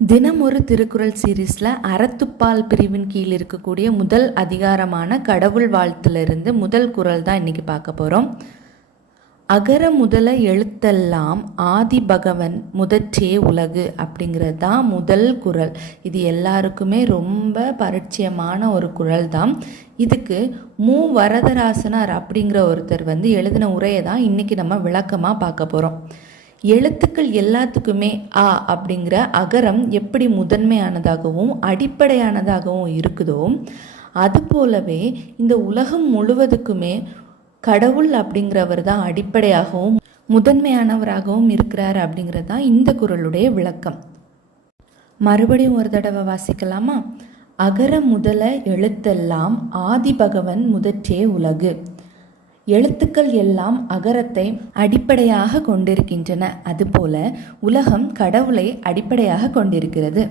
தினம் ஒரு திருக்குறள் சீரீஸில் அறத்துப்பால் பிரிவின் கீழ் இருக்கக்கூடிய முதல் அதிகாரமான கடவுள் வாழ்த்திலிருந்து முதல் குறள் தான் இன்றைக்கி பார்க்க போகிறோம். அகர முதல எழுத்தெல்லாம் ஆதி பகவன் முதற்றே உலகு அப்படிங்கிறது தான் முதல் குறள். இது எல்லாருக்குமே ரொம்ப பரிச்சயமான ஒரு குறள் தான். இதுக்கு வரதராசனார் அப்படிங்கிற ஒருத்தர் எழுதின உரையை தான் இன்றைக்கி நம்ம விளக்கமாக பார்க்க போகிறோம். எழுத்துக்கள் எல்லாத்துக்குமே ஆ அப்படிங்கிற அகரம் எப்படி முதன்மையானதாகவும் அடிப்படையானதாகவும் இருக்குதோ அதுபோலவே இந்த உலகம் முழுவதுக்குமே கடவுள் அப்படிங்கிறவர் தான் அடிப்படையாகவும் முதன்மையானவராகவும் இருக்கிறார் அப்படிங்கிறது தான் இந்த குறளுடைய விளக்கம். மறுபடியும் ஒரு தடவை வாசிக்கலாமா? அகர முதல எழுத்தெல்லாம் ஆதி பகவன் முதற்றே உலகு. எழுத்துக்கள் எல்லாம் அகரத்தை அடிப்படையாக கொண்டிருக்கின்றன. அதுபோல உலகம் கடவுளை அடிப்படையாக கொண்டிருக்கிறது.